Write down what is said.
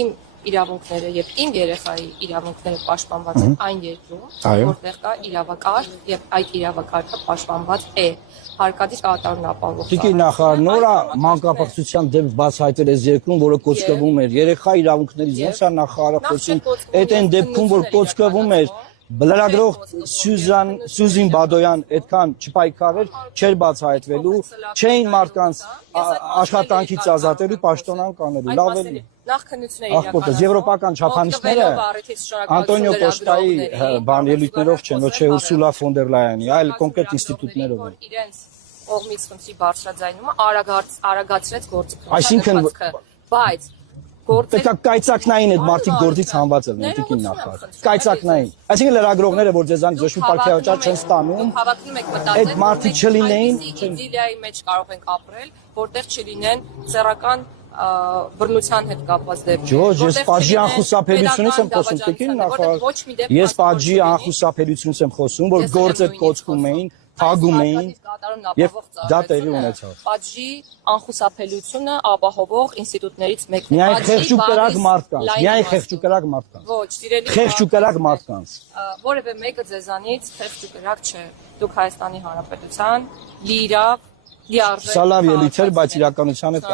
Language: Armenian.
իմ իրավունքները եւ իմ երեխայի իրավունքները պաշտպանված են այն երկրում, որտեղ կա իրավակարգ եւ այդ իրավակարգը պաշտպանված է։ Հարկադիր կատարումն ապահովող։ Տիկին նախարար, նորա մանկապարտության դեմ բացահայտել այս երկրում, որը կոչկվում էր երեխա իրավունքներից, ոնց է նախարարը խոսում, այդ այն դեպքում, որ կոչկվում էր Լրագրող Սյուզին Բադոյան այդքան չպայքարեր, չէր բացահայտվելու, չէին մարդկանց աշխատանքից ազատելու, պաշտոնանկ անելու, լավ էլի։ Նախ քննությունները իրականացնող եվրոպական չափանիշները Անտոնիո Կոստայի բան ելույթներով չեն, ոչ թե Ուրսուլա ֆոն դեր Լայանի, այլ կոնկրետ ինստիտուտներով են։ Իրենց կողմից խնդրի բարձրաձայնումը արագացրեց գործիքները։ Այսինքն բայց պետք է կայծակնային այդ մարդիկ գործից հանված են, տիկին նախարար։ Կայծակնային։ Այսինքն լրագրողները, որ ձեզանից ոչ մի պարգևաճառ չեն ստանում, այդ մարդիկ չլինեին, իդիլիայի մեջ կարող ենք ապրել, որտեղ չլինեն սեռական բռնության հետ կապված դեպքեր։ Ջոջ, ես պատժի անխուսափելիությունից եմ խոսում, տիկին նախարար։ Ես պատժի անխուսափելիությունից եմ խոսում, որ գործը կոչվում էին, փակում էին եւ դա տեղի ունեցավ։ Պատժի անխուսափելիությունը ապահովող ինստիտուտներից մեկն է։ Միայն խեղճուկրակ մարդկանց, միայն խեղճուկրակ մարդկանց։ Ոչ, սիրելի խեղճուկրակ մարդկանց։ Որևէ մեկը ձեզանից խեղճուկրակ չէ։ Դուք Հայաստանի Հանրապետության լիիրավ, լիարժեք։ Սա լավ ելույթ էր, բայց իրականության հետ